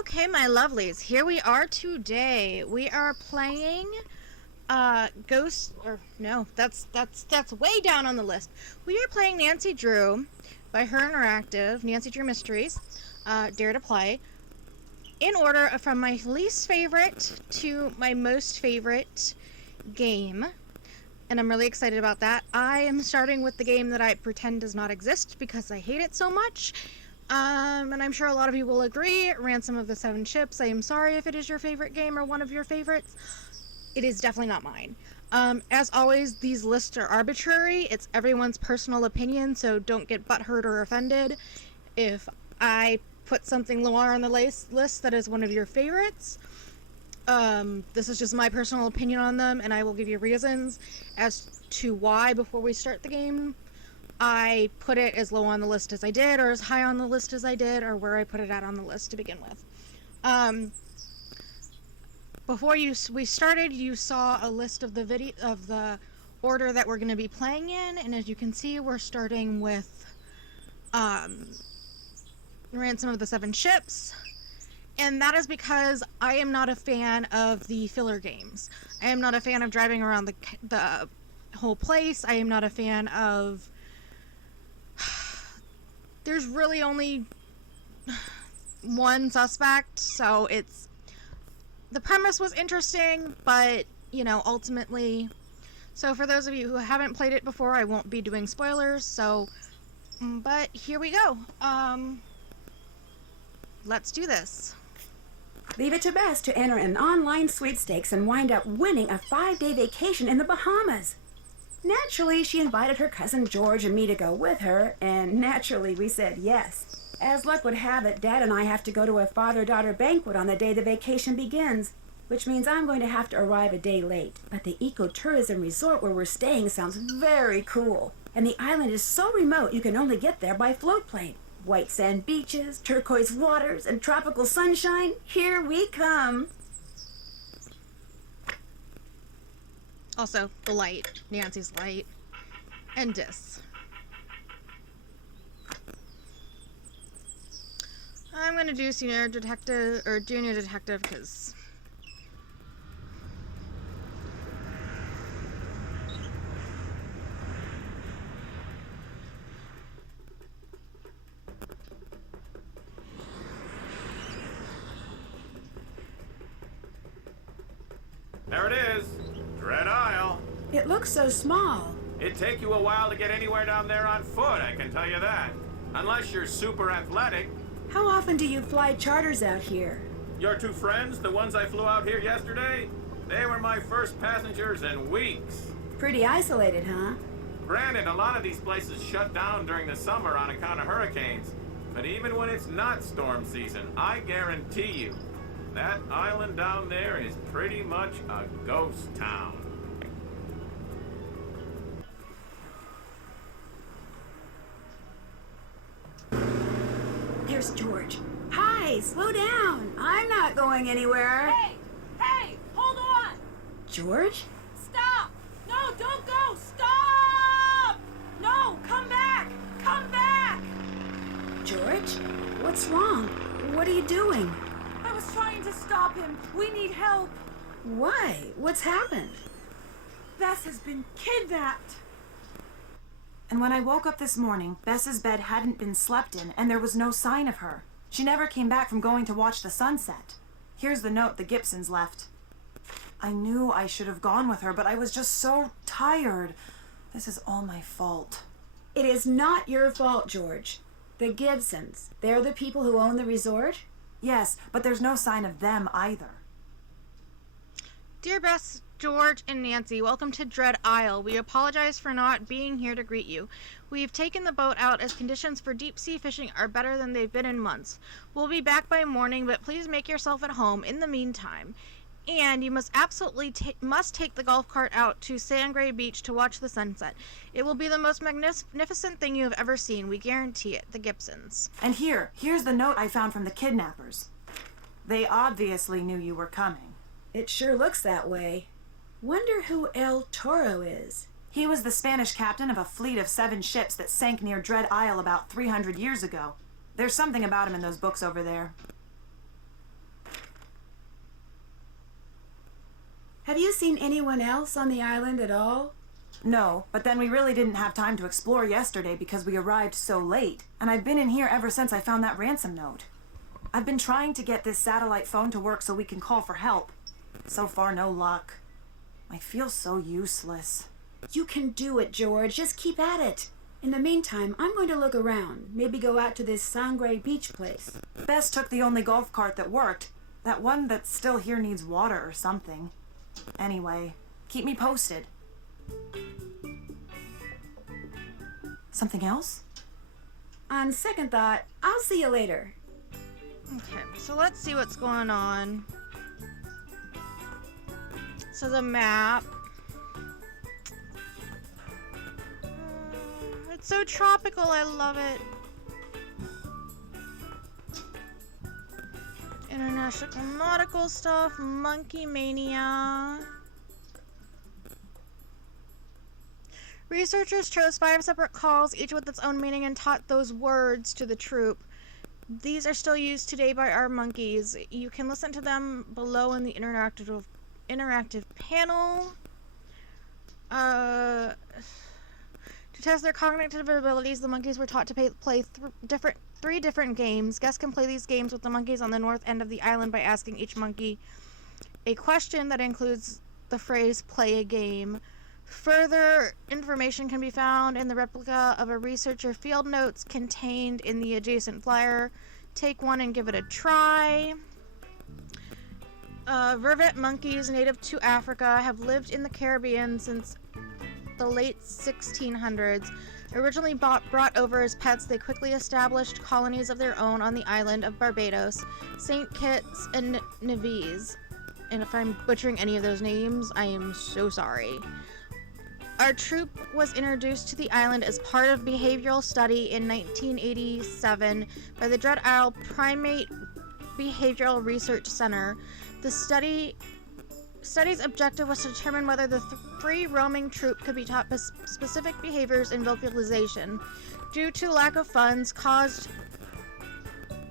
Okay, my lovelies, here we are today. We are playing Ghost, or no, that's way down on the list. We are playing Nancy Drew by HerInteractive, Nancy Drew Mysteries, Dare to Play, in order from my least favorite to my most favorite game. And I'm really excited about that. I am starting with the game that I pretend does not exist because I hate it so much. And I'm sure a lot of you will agree, Ransom of the Seven Ships. I am sorry if it is your favorite game or one of your favorites. It is definitely not mine. As always, these lists are arbitrary. It's everyone's personal opinion, so don't get butthurt or offended if I put something lower on the list that is one of your favorites. This is just my personal opinion on them, and I will give you reasons as to why before we start the game. I put it as low on the list as I did, or as high on the list as I did, or where I put it at on the list to begin with. Before we started, you saw a list of the order that we're going to be playing in, and as you can see, we're starting with Ransom of the Seven Ships, and that is because I am not a fan of the filler games. I am not a fan of driving around the whole place. I am not a fan of... There's really only one suspect, so it's... The premise was interesting, but, you know, ultimately... So for those of you who haven't played it before, I won't be doing spoilers, so... But here we go. Let's do this. Leave it to Bess to enter an online sweepstakes and wind up winning a 5-day vacation in the Bahamas. Naturally, she invited her cousin George and me to go with her, and naturally we said yes. As luck would have it, Dad and I have to go to a father-daughter banquet on the day the vacation begins, which means I'm going to have to arrive a day late. But the ecotourism resort where we're staying sounds very cool, and the island is so remote you can only get there by float plane. White sand beaches, turquoise waters, and tropical sunshine. Here we come. Also, the light. Nancy's light. And this. I'm gonna do senior detective, or junior detective, because... There it is. Dread Isle. It looks so small. It'd take you a while to get anywhere down there on foot, I can tell you that. Unless you're super athletic. How often do you fly charters out here? Your two friends, the ones I flew out here yesterday, they were my first passengers in weeks. Pretty isolated, huh? Granted, a lot of these places shut down during the summer on account of hurricanes. But even when it's not storm season, I guarantee you, that island down there is pretty much a ghost town. There's George. Hi, slow down. I'm not going anywhere. Hey, hold on. George? Stop. No, don't go. Stop. No, come back. Come back. George? What's wrong? What are you doing? I was trying to stop him. We need help. Why? What's happened? Bess has been kidnapped. And when I woke up this morning, Bess's bed hadn't been slept in, and there was no sign of her. She never came back from going to watch the sunset. Here's the note the Gibsons left. I knew I should have gone with her, but I was just so tired. This is all my fault. It is not your fault, George. The Gibsons, they're the people who own the resort? Yes, but there's no sign of them either. Dear Bess, George, and Nancy, welcome to Dread Isle. We apologize for not being here to greet you. We've taken the boat out as conditions for deep-sea fishing are better than they've been in months. We'll be back by morning, but please make yourself at home in the meantime. And you must absolutely must take the golf cart out to Sangray Beach to watch the sunset. It will be the most magnificent thing you have ever seen. We guarantee it. The Gibsons. And here's the note I found from the kidnappers. They obviously knew you were coming. It sure looks that way. Wonder who El Toro is. He was the Spanish captain of a fleet of 7 ships that sank near Dread Isle about 300 years ago. There's something about him in those books over there. Have you seen anyone else on the island at all? No, but then we really didn't have time to explore yesterday because we arrived so late. And I've been in here ever since I found that ransom note. I've been trying to get this satellite phone to work so we can call for help. So far, no luck. I feel so useless. You can do it, George. Just keep at it. In the meantime, I'm going to look around. Maybe go out to this Sangre Beach place. Bess took the only golf cart that worked. That one that's still here needs water or something. Anyway, keep me posted. Something else? On second thought, I'll see you later. Okay, so let's see what's going on. So the map. It's so tropical, I love it. International nautical stuff, monkey mania. Researchers chose 5 separate calls, each with its own meaning, and taught those words to the troop. These are still used today by our monkeys. You can listen to them below in the interactive panel. To test their cognitive abilities, the monkeys were taught to play 3 different games. Guests can play these games with the monkeys on the north end of the island by asking each monkey a question that includes the phrase "play a game." Further information can be found in the replica of a researcher field notes contained in the adjacent flyer. Take one and give it a try. Vervet monkeys native to Africa have lived in the Caribbean since the late 1600s. Originally brought over as pets, they quickly established colonies of their own on the island of Barbados, St. Kitts, and Nevis. And if I'm butchering any of those names, I am so sorry. Our troop was introduced to the island as part of behavioral study in 1987 by the Dread Isle Primate Behavioral Research Center. The study's objective was to determine whether the free roaming troop could be taught specific behaviors and vocalization. Due to lack of funds caused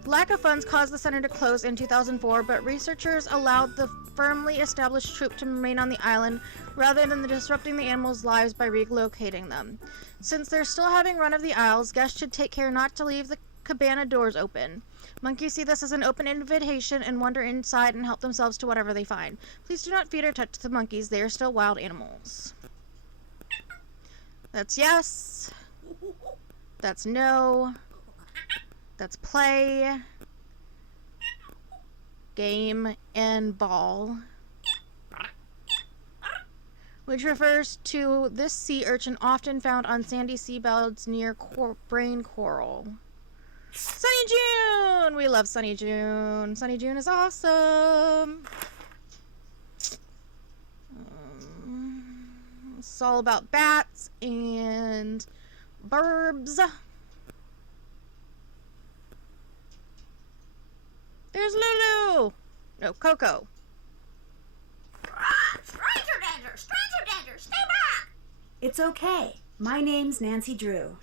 the center to close in 2004, but researchers allowed the firmly established troop to remain on the island rather than disrupting the animals' lives by relocating them. Since they're still having run of the Isles, guests should take care not to leave the cabana doors open. Monkeys see this as an open invitation and wander inside and help themselves to whatever they find. Please do not feed or touch the monkeys. They are still wild animals. That's yes. That's no. That's play. Game and ball. Which refers to this sea urchin often found on sandy seabeds near brain coral. Sunny June! We love Sunny June. Sunny June is awesome. It's all about bats and burbs. There's Lulu! No, Coco. Stranger danger! Stranger danger! Stay back! It's okay. My name's Nancy Drew.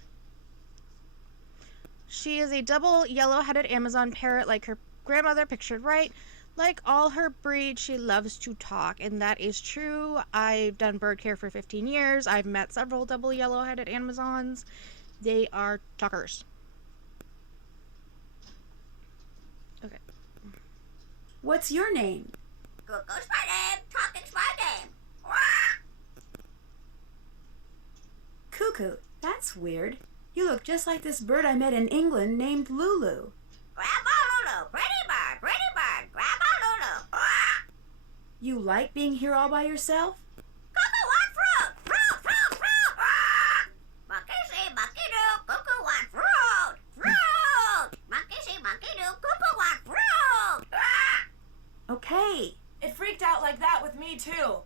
She is a double yellow-headed Amazon parrot like her grandmother pictured right. Like all her breed, she loves to talk, and that is true. I've done bird care for 15 years. I've met several double yellow-headed Amazons. They are talkers. Okay. What's your name? Cuckoo's my name. Talking's my game. Cuckoo. That's weird. You look just like this bird I met in England named Lulu. Grandma Lulu. Pretty bird. Pretty bird. Grandma Lulu. You like being here all by yourself? Cuckoo want fruit. Fruit, fruit, fruit. Monkey see, monkey do. Cuckoo want fruit. Fruit. Monkey see, monkey do. Cuckoo want fruit. Okay. It freaked out like that with me, too.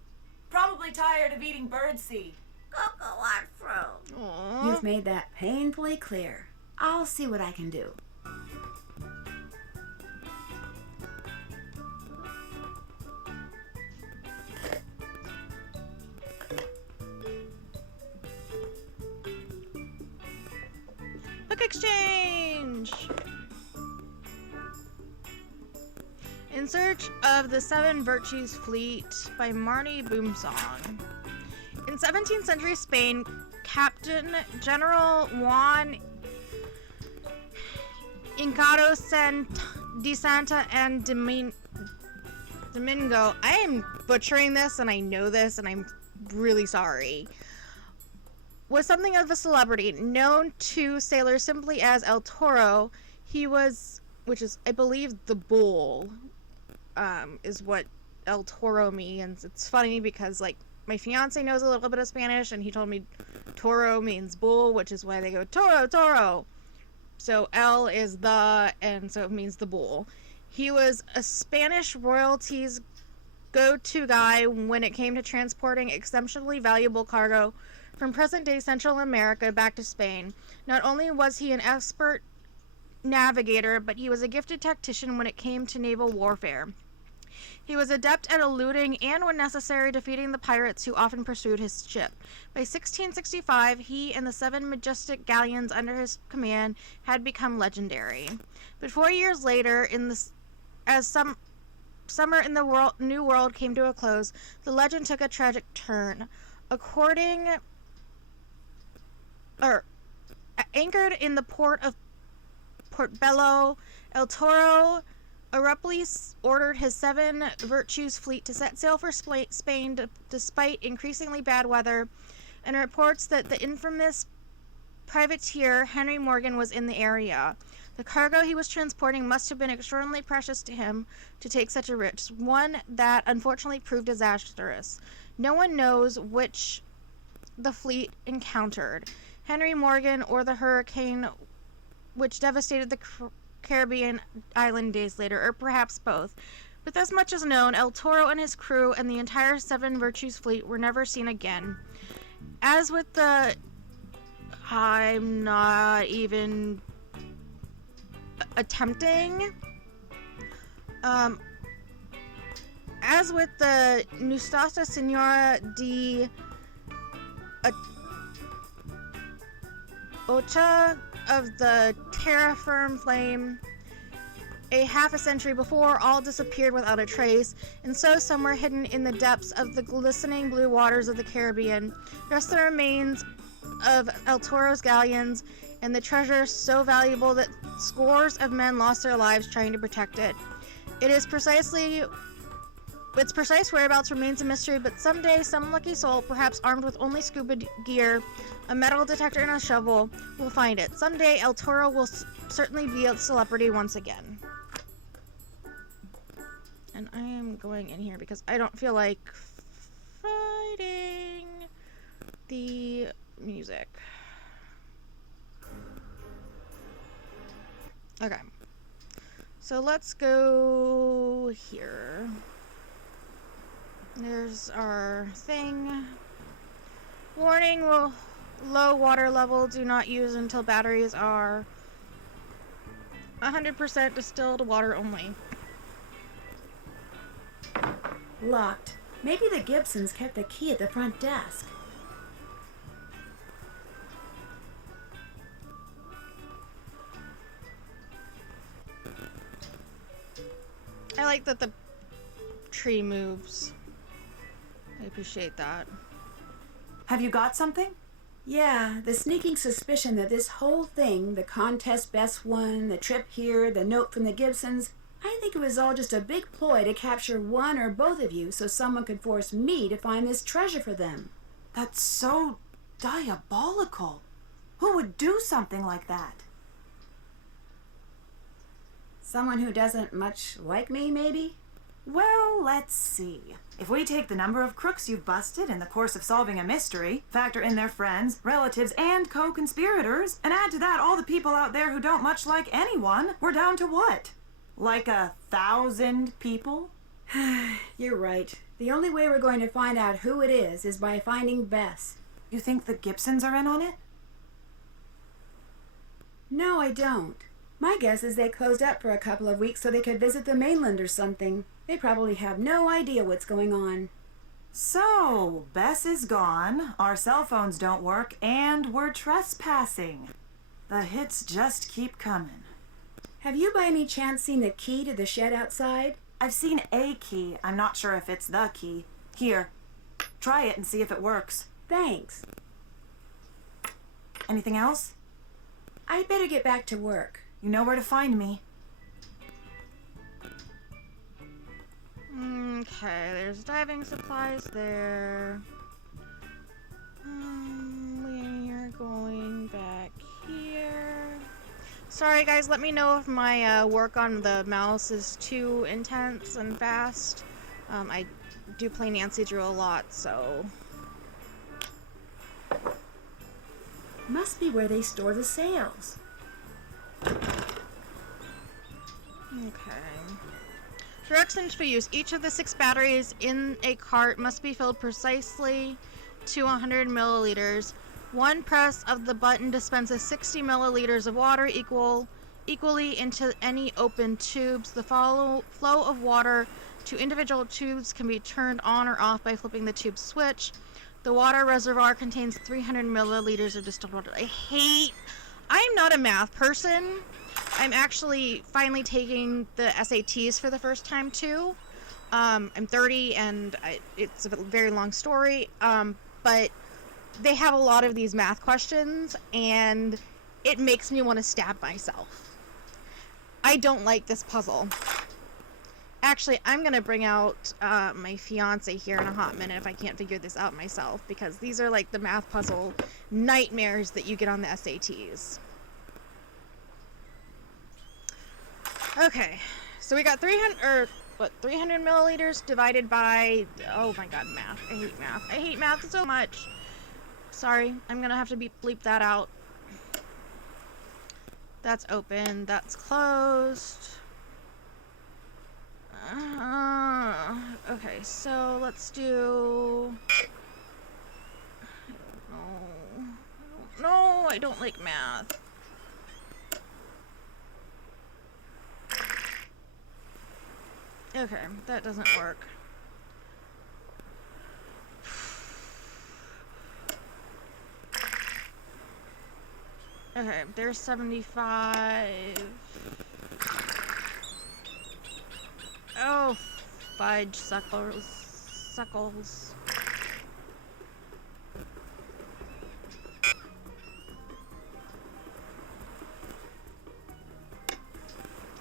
Probably tired of eating birdseed. Cuckoo want fruit. Aww. You've made that painfully clear. I'll see what I can do. Book exchange! In Search of the Seven Virtues Fleet by Marty Boomsong. In 17th century Spain, Captain General Juan Hincado de Santa and Domingo, I am butchering this and I know this and I'm really sorry, was something of a celebrity, known to sailors simply as El Toro. He was, which is, I believe, the bull, is what El Toro means. It's funny because, like, my fiance knows a little bit of Spanish, and he told me Toro means bull, which is why they go Toro, Toro. So El is the, and so it means the bull. He was a Spanish royalty's go-to guy when it came to transporting exceptionally valuable cargo from present-day Central America back to Spain. Not only was he an expert navigator, but he was a gifted tactician when it came to naval warfare. He was adept at eluding and, when necessary, defeating the pirates who often pursued his ship. By 1665, he and the 7 majestic galleons under his command had become legendary. But 4 years later, summer in the New World came to a close, the legend took a tragic turn. Anchored in the port of Portobello, El Toro abruptly ordered his 7 Virtues fleet to set sail for Spain despite increasingly bad weather, and reports that the infamous privateer Henry Morgan was in the area. The cargo he was transporting must have been extraordinarily precious to him to take such a risk, one that unfortunately proved disastrous. No one knows which the fleet encountered, Henry Morgan or the hurricane which devastated the Caribbean island days later, or perhaps both. But this much is known: El Toro and his crew and the entire 7 Virtues fleet were never seen again. As with the... I'm not even attempting. As with the Nuestra Senora de Ocha of the terra firm flame, a half a century before, all disappeared without a trace, and so somewhere hidden in the depths of the glistening blue waters of the Caribbean rest the remains of El Toro's galleons and the treasure so valuable that scores of men lost their lives trying to protect it. Its precise whereabouts remains a mystery, but someday some lucky soul, perhaps armed with only scuba gear, a metal detector, and a shovel, will find it. Someday El Toro will certainly be a celebrity once again. And I am going in here because I don't feel like fighting the music. Okay. So let's go here. There's our thing. Warning, low water level. Do not use until batteries are 100% distilled water only. Locked. Maybe the Gibsons kept the key at the front desk. I like that the tree moves. I appreciate that. Have you got something? Yeah, the sneaking suspicion that this whole thing, the contest Bess won, the trip here, the note from the Gibsons, I think it was all just a big ploy to capture one or both of you so someone could force me to find this treasure for them. That's so diabolical. Who would do something like that? Someone who doesn't much like me, maybe? Well, let's see. If we take the number of crooks you've busted in the course of solving a mystery, factor in their friends, relatives, and co-conspirators, and add to that all the people out there who don't much like anyone, we're down to what? Like 1,000 people? You're right. The only way we're going to find out who it is by finding Bess. You think the Gibsons are in on it? No, I don't. My guess is they closed up for a couple of weeks so they could visit the mainland or something. They probably have no idea what's going on. So, Bess is gone, our cell phones don't work, and we're trespassing. The hits just keep coming. Have you by any chance seen the key to the shed outside? I've seen a key. I'm not sure if it's the key. Here, try it and see if it works. Thanks. Anything else? I'd better get back to work. You know where to find me. Okay, there's diving supplies there. We are going back here. Sorry guys, let me know if my work on the mouse is too intense and fast. I do play Nancy Drew a lot, so... Must be where they store the sails. Okay. Directions for use. Each of the 6 batteries in a cart must be filled precisely to 100 milliliters. One press of the button dispenses 60 milliliters of water equally into any open tubes. The flow of water to individual tubes can be turned on or off by flipping the tube switch. The water reservoir contains 300 milliliters of distilled water. I'm not a math person. I'm actually finally taking the SATs for the first time too. I'm 30 and it's a very long story, but they have a lot of these math questions and it makes me want to stab myself. I don't like this puzzle. Actually, I'm going to bring out my fiance here in a hot minute if I can't figure this out myself, because these are like the math puzzle nightmares that you get on the SATs. Okay, so we got 300 milliliters divided by, oh my god, math. I hate math. I hate math so much. Sorry, I'm gonna have to bleep that out. That's open, that's closed. Okay, so let's do... No, I don't like math. Okay, that doesn't work. Okay, there's 75. Oh, fudge suckles.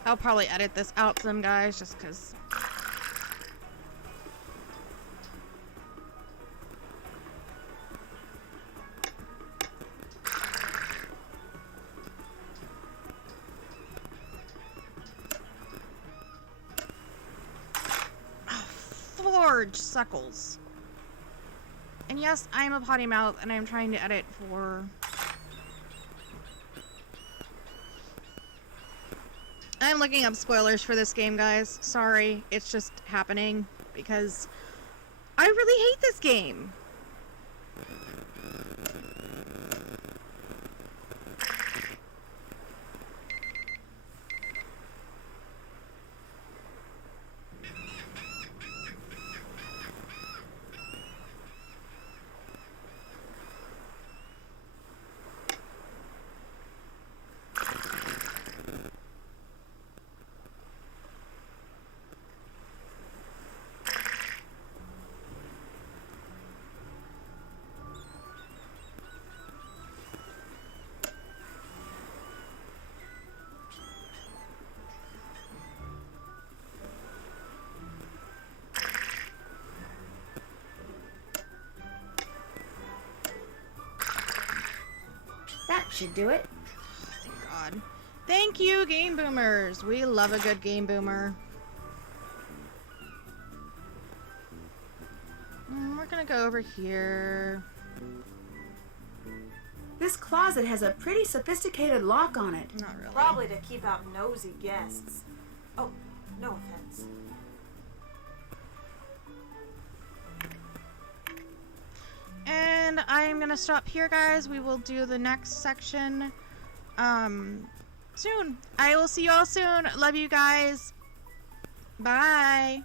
I'll probably edit this out some, guys, just because. Forge suckles. And yes, I'm a potty mouth and I'm trying to edit for... I'm looking up spoilers for this game, guys. Sorry, it's just happening because I really hate this game. That should do it. Thank God. Thank you, Game Boomers. We love a good Game Boomer. We're gonna go over here. This closet has a pretty sophisticated lock on it. Not really. Probably to keep out nosy guests. Oh, no offense. And I'm gonna stop here, guys. We will do the next section soon. I will see you all soon. Love you guys. Bye.